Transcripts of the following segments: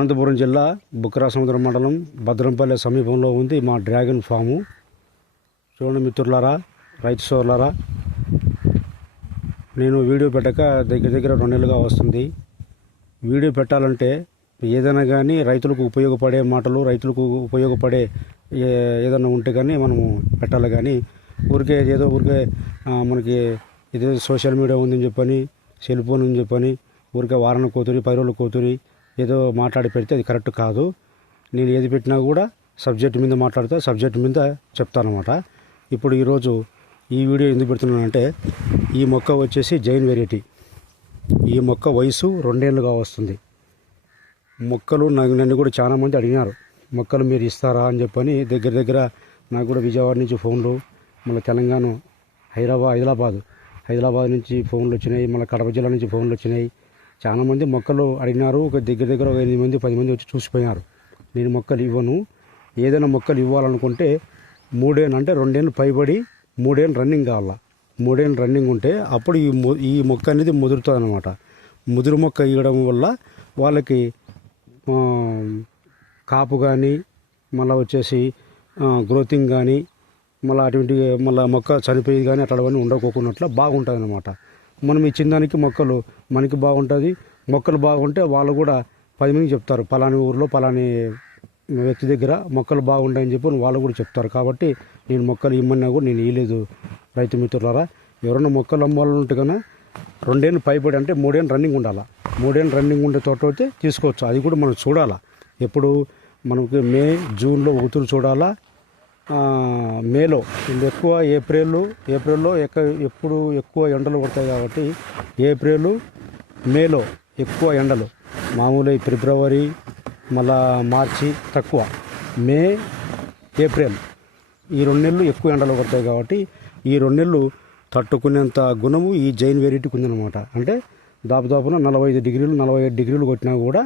అనంతపురం జిల్లా బుక్కరాసముద్రం మండలం భద్రంపల్లి సమీపంలో ఉంది మా డ్రాగన్ ఫాము. చూడండి మిత్రులారా, రైతు సోదరులారా, నేను వీడియో పెట్టక దగ్గర 2 నెలలుగా వస్తుంది. వీడియో పెట్టాలంటే ఏదైనా కానీ రైతులకు ఉపయోగపడే మాటలు, రైతులకు ఉపయోగపడే ఏదైనా ఉంటే కానీ మనము పెట్టాలి. కానీ ఊరికే మనకి ఏదో సోషల్ మీడియా ఉందని చెప్పని, సెల్ ఫోన్ అని చెప్పని ఊరికే వారాన్ని కూతురి 10 రోజులు కూతురి ఏదో మాట్లాడి పెడితే అది కరెక్ట్ కాదు. నేను ఏది పెట్టినా కూడా సబ్జెక్ట్ మీద మాట్లాడితే సబ్జెక్ట్ మీద చెప్తానమాట. ఇప్పుడు ఈరోజు ఈ వీడియో ఎందుకు పెడుతున్నానంటే, ఈ మొక్క వచ్చేసి జైన్ వెరైటీ. ఈ మొక్క వయసు 2 ఏళ్ళుగా వస్తుంది. మొక్కలు నన్ను కూడా చాలామంది అడిగినారు, మొక్కలు మీరు ఇస్తారా అని చెప్పని. దగ్గర నాకు కూడా విజయవాడ నుంచి ఫోన్లు, మళ్ళీ తెలంగాణ హైదరాబాద్ నుంచి ఫోన్లు వచ్చినాయి, మళ్ళీ కడప జిల్లా నుంచి ఫోన్లు వచ్చినాయి. చాలామంది మొక్కలు అడిగినారు. ఒక దగ్గర ఒక 8 మంది 10 మంది వచ్చి చూసిపోయినారు. నేను మొక్కలు ఇవ్వను. ఏదైనా మొక్కలు ఇవ్వాలనుకుంటే 3 ఏళ్ళు అంటే 2 ఏళ్ళు పైబడి 3 ఏళ్ళు రన్నింగ్ కావాలా. 3 ఏళ్ళు రన్నింగ్ ఉంటే అప్పుడు ఈ మొక్క అనేది ముదురుతుంది అనమాట. ముదురు మొక్క ఇవ్వడం వల్ల వాళ్ళకి కాపు కానీ, మళ్ళీ వచ్చేసి గ్రోతింగ్ కానీ, మళ్ళీ అటువంటి మళ్ళీ మొక్క చనిపోయేది కానీ అట్లాంటివన్నీ ఉండకోకున్నట్లు బాగుంటుంది అనమాట. మనం ఇచ్చిన దానికి మొక్కలు మనకి బాగుంటుంది. మొక్కలు బాగుంటే వాళ్ళు కూడా 10 మందికి చెప్తారు, పలాని ఊరిలో పలాని వ్యక్తి దగ్గర మొక్కలు బాగుంటాయని చెప్పి వాళ్ళు కూడా చెప్తారు. కాబట్టి నేను మొక్కలు ఇమ్మన్నా కూడా నేను ఇవ్వలేదు. రైతు మిత్రులారా, ఎవరైనా మొక్కలు అమ్మాలంటే కన్నా 2 ఏళ్ళు పైబడి అంటే 3 ఏళ్ళు రన్నింగ్ ఉండాలా. 3 ఏళ్ళు రన్నింగ్ ఉండే తోట అయితే తీసుకోవచ్చు. అది కూడా మనం చూడాలా. ఎప్పుడు మనకి మే జూన్లో ఉతురు చూడాలా. మేలో ఎక్కువ ఏప్రిల్లో ఎప్పుడు ఎక్కువ ఎండలు పడతాయి కాబట్టి ఏప్రిల్ మేలో ఎక్కువ ఎండలు. మామూలు ఫిబ్రవరి మళ్ళా మార్చి తక్కువ, మే ఏప్రిల్ ఈ 2 నెలలు ఎక్కువ ఎండలు పడతాయి కాబట్టి ఈ 2 నెలలు తట్టుకునేంత గుణము ఈ జైన్ వెరైటీకి ఉందన్నమాట. అంటే దాదాపున 45 డిగ్రీలు 47 డిగ్రీలు కొట్టినా కూడా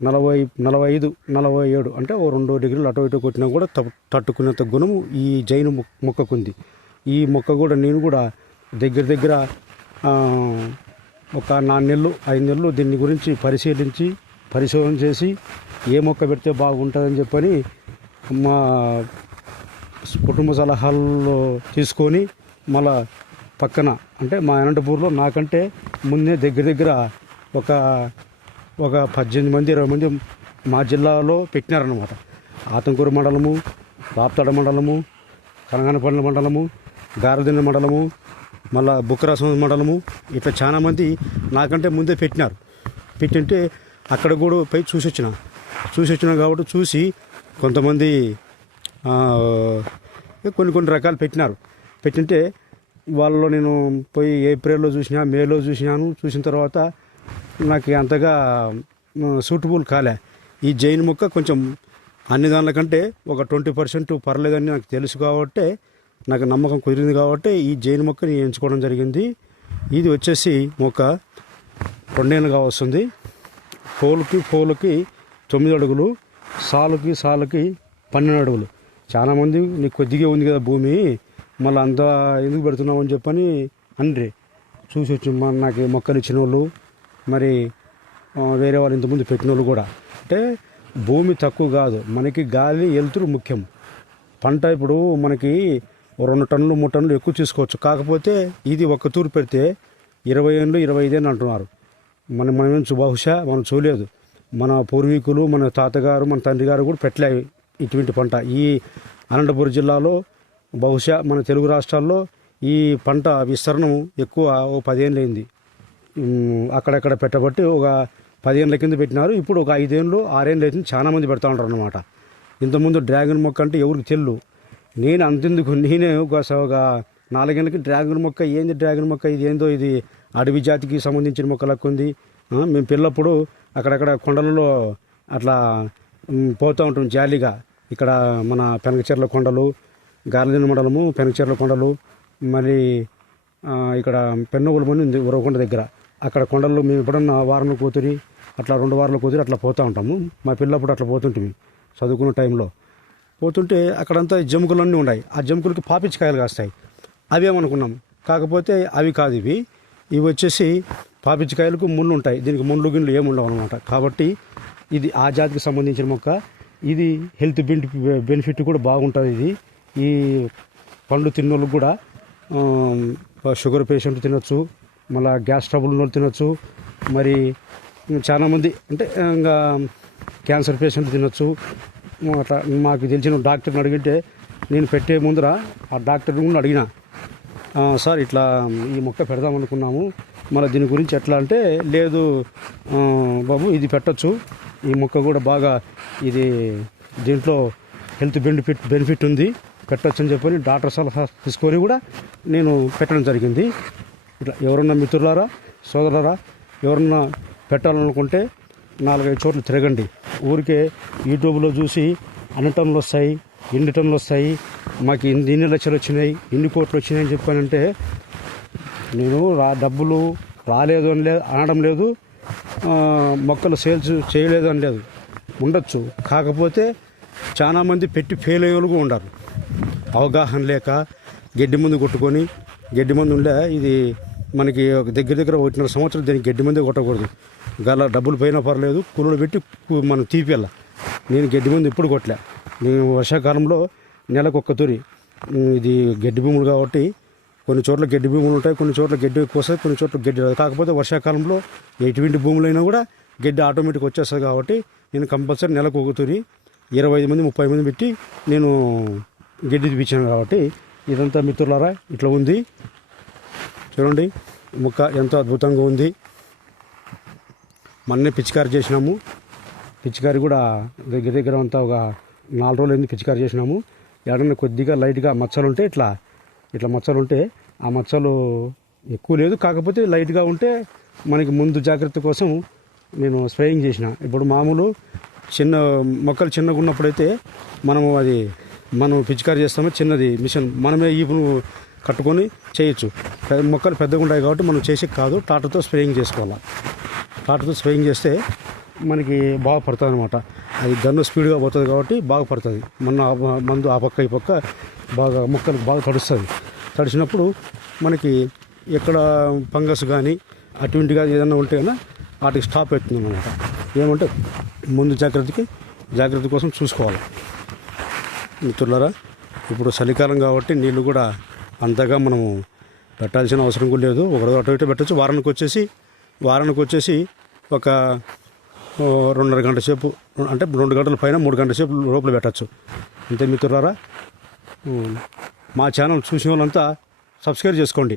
45 47 అంటే ఓ 2 డిగ్రీలు అటు ఇటు కొట్టినా కూడా తట్టుకునేంత గుణము ఈ జైన్ మొక్కకుంది. ఈ మొక్క కూడా నేను కూడా దగ్గర ఒక 4 నెలలు 5 నెలలు దీని గురించి పరిశోధన చేసి ఏ మొక్క పెడితే బాగుంటుందని చెప్పని మా కుటుంబ సలహాల్లో తీసుకొని మళ్ళా పక్కన అంటే మా అనంతపూర్లో నాకంటే ముందే దగ్గర ఒక 18 మంది 20 మంది మా జిల్లాలో పెట్టినారనమాట. ఆతంకూరు మండలము, రాప్తాడ మండలము, కనగానపల్లి మండలము, గారదిన్న మండలము, మళ్ళా బుక్కరాసముద్రం మండలము, ఇట్లా చాలామంది నాకంటే ముందే పెట్టింటే అక్కడ కూడా పోయి చూసి వచ్చిన కాబట్టి చూసి కొంతమంది కొన్ని రకాలు పెట్టింటే వాళ్ళలో నేను పోయి ఏప్రిల్లో చూసినా, మేలో చూసిన తర్వాత నాకు అంతగా సూటబుల్ కాలే. ఈ జైన్ మొక్క కొంచెం అన్ని దానికంటే ఒక 20% పర్లేదని నాకు తెలుసు కాబట్టి, నాకు నమ్మకం కుదిరింది కాబట్టి ఈ జైన్ మొక్కని ఎంచుకోవడం జరిగింది. ఇది వచ్చేసి మొక్క 2 ఏళ్ళుగా వస్తుంది. పోలుకి 9 అడుగులు, సాలుకి 12 అడుగులు. చాలామంది నీకు కొద్దిగా ఉంది కదా భూమి, మళ్ళీ అంత ఎందుకు పెడుతున్నావు అని చెప్పని అండ్రి చూసి వచ్చి నాకు మొక్కలు ఇచ్చిన వాళ్ళు, మరి వేరే వాళ్ళు ఇంతకుముందు పెట్టిన వాళ్ళు కూడా. అంటే భూమి తక్కువ కాదు, మనకి గాలి వెలుతురు ముఖ్యం. పంట ఇప్పుడు మనకి 2 టన్నులు 3 టన్నులు ఎక్కువ తీసుకోవచ్చు. కాకపోతే ఇది ఒక్క తూరు పెడితే 20 ఏళ్ళు 25 ఏళ్ళు అంటున్నారు. మనం బహుశా మనం చూడలేదు. మన పూర్వీకులు, మన తాతగారు, మన తండ్రి గారు కూడా పెట్టలే ఇటువంటి పంట. ఈ అనంతపురం జిల్లాలో బహుశా మన తెలుగు రాష్ట్రాల్లో ఈ పంట విస్తరణం ఎక్కువ. ఓ 10 ఏళ్ళు అయింది అక్కడక్కడ పెట్టబట్టి. ఒక 10 ఏళ్ళ కింద పెట్టినారు. ఇప్పుడు ఒక 5 ఏళ్ళు 6 ఏళ్ళు అయితే చాలా మంది పెడతా ఉంటారు అనమాట. ఇంతకుముందు డ్రాగన్ మొక్క అంటే ఎవరికి తెలు. నేను అంతెందుకు, నేనే ఒక 4 ఏళ్ళకి డ్రాగన్ మొక్క ఏంది, డ్రాగన్ మొక్క ఇది ఏందో, ఇది అడవి జాతికి సంబంధించిన మొక్క లెక్క ఉంది. మేము పిల్లప్పుడు అక్కడక్కడ కొండలలో అట్లా పోతూ ఉంటాం జాలీగా. ఇక్కడ మన పెనకచెర్ల కొండలు, గార్లదిన్న మండలము పెనకచెర్ల కొండలు, మరి ఇక్కడ పెన్నోగుల మంది ఉంది ఉరవకొండ దగ్గర. అక్కడ కొండల్లో మేము ఎప్పుడన్నా వారంలో కూతురి అట్లా 2 వారాల కూతురి అట్లా పోతూ ఉంటాము. మా పిల్లప్పుడు అట్లా పోతుంటాము చదువుకున్న టైంలో. పోతుంటే అక్కడంతా జముకులన్నీ ఉన్నాయి. ఆ జముకులకి పాపిచ్చికాయలు కాస్తాయి. అవేమనుకున్నాం, కాకపోతే అవి కాదు. ఇవి వచ్చేసి పాపిచ్చికాయలకు ముళ్ళు ఉంటాయి. దీనికి ముళ్ళు గిన్నెలు ఏమి ఉండవు అనమాట. కాబట్టి ఇది ఆ జాతికి సంబంధించిన మొక్క. ఇది హెల్త్ బెనిఫిట్ కూడా బాగుంటుంది. ఇది ఈ పండ్లు తిన్నోళ్ళకి కూడా షుగర్ పేషెంట్ తినొచ్చు, మళ్ళీ గ్యాస్ ట్రబుల్ ఉన్నోళ్ళు తినొచ్చు, మరి చాలామంది అంటే ఇంకా క్యాన్సర్ పేషెంట్ తినొచ్చు. అట్లా మాకు తెలిసిన డాక్టర్ని అడిగితే నేను పెట్టే ముందర ఆ డాక్టర్ని కూడా అడిగిన, సార్ ఇట్లా ఈ మొక్క పెడదాం అనుకున్నాము, మళ్ళీ దీని గురించి ఎట్లా అంటే, లేదు బాబు ఇది పెట్టచ్చు, ఈ మొక్క కూడా బాగా ఇది దీంట్లో హెల్త్ బెనిఫిట్ ఉంది, పెట్టచ్చు అని చెప్పని డాక్టర్ సలహా తీసుకొని కూడా నేను పెట్టడం జరిగింది. ఇట్లా ఎవరన్నా మిత్రులారా, సోదరులారా, ఎవరన్నా పెట్టాలనుకుంటే 4-5 చోట్ల తిరగండి. ఊరికే యూట్యూబ్లో చూసి అన్ని టన్నులు వస్తాయి, ఎన్ని టన్నులు వస్తాయి, మాకు ఇన్ని లక్షలు వచ్చినాయి, ఇన్ని కోట్లు వచ్చినాయి అని చెప్పానంటే, నేను డబ్బులు రాలేదు అని అనడం లేదు, మొక్కలు సేల్స్ చేయలేదు అని లేదు, ఉండొచ్చు. కాకపోతే చాలామంది పెట్టి ఫెయిల్ అయ్యే వాళ్ళు ఉన్నారు. అవగాహన లేక గడ్డి మందు కొట్టుకొని, గడ్డి మందు ఉండే ఇది మనకి దగ్గర 1.5 సంవత్సరం దీనికి గడ్డి మందే కొట్టకూడదు. గల డబ్బులు పోయినా పర్లేదు, కూలీలు పెట్టి మనం తీపియాల. నేను గడ్డి మందు ఎప్పుడు కొట్టలే. నేను వర్షాకాలంలో నెలకు ఒక్క తూరి, ఇది గడ్డి భూములు కాబట్టి కొన్ని చోట్ల గడ్డి భూములు ఉంటాయి, కొన్ని చోట్ల గడ్డి ఎక్కువ వస్తాయి, కొన్ని చోట్ల గడ్డి రాదు. కాకపోతే వర్షాకాలంలో ఎటువంటి భూములైనా కూడా గడ్డి ఆటోమేటిక్ వచ్చేస్తుంది కాబట్టి నేను కంపల్సరీ నెలకు ఒక తూరి 25 మంది 30 మంది పెట్టి నేను గడ్డి తీపించాను. కాబట్టి ఇదంతా మిత్రులారా ఇట్లా ఉంది చూడండి, మొక్క ఎంతో అద్భుతంగా ఉంది. మొన్నే పిచికారి చేసినాము. పిచికారి కూడా దగ్గర అంతా ఒక 4 రోజులు అయింది పిచికారి చేసినాము. ఎక్కడన్నా కొద్దిగా లైట్గా మచ్చలు ఉంటే ఇట్లా మచ్చలు ఉంటే, ఆ మచ్చలు ఎక్కువ లేదు, కాకపోతే లైట్గా ఉంటే మనకి ముందు జాగ్రత్త కోసం నేను స్ప్రేయింగ్ చేసిన. ఇప్పుడు మామూలు చిన్న మొక్కలు చిన్నగా ఉన్నప్పుడైతే మనం పిచికారి చేస్తామో చిన్నది మిషన్ మనమే ఈపును కట్టుకొని చేయొచ్చు. మొక్కలు పెద్దగా ఉంటాయి కాబట్టి మనం చేసి కాదు, టాటర్తో స్ప్రేయింగ్ చేసుకోవాలి. టాటర్తో స్ప్రేయింగ్ చేస్తే మనకి బాగా పడుతుంది అనమాట. అది గన్ను స్పీడ్గా పోతుంది కాబట్టి బాగా పడుతుంది. మందు ఆ పక్క ఈ పక్క బాగా మొక్కలకు బాగా తడుస్తుంది. తడిచినప్పుడు మనకి ఎక్కడ ఫంగస్ కానీ అటువంటిగా ఏదైనా ఉంటే కన్నా వాటికి స్టాప్ అవుతుంది అన్నమాట. ఏమంటే ముందు జాగ్రత్త కోసం చూసుకోవాలి మిత్రులారా. ఇప్పుడు చలికాలం కాబట్టి నీళ్ళు కూడా అంతగా మనము పెట్టాల్సిన అవసరం కూడా లేదు. ఒకరోజు అటు ఇటు పెట్టచ్చు. వారానికి వచ్చేసి ఒక 2.5 గంటల సేపు, అంటే 2 గంటల పైన 3 గంటల సేపు లోపల పెట్టచ్చు. అంతే మిత్రులారా. మా ఛానల్ చూసిన వాళ్ళంతా సబ్స్క్రైబ్ చేసుకోండి.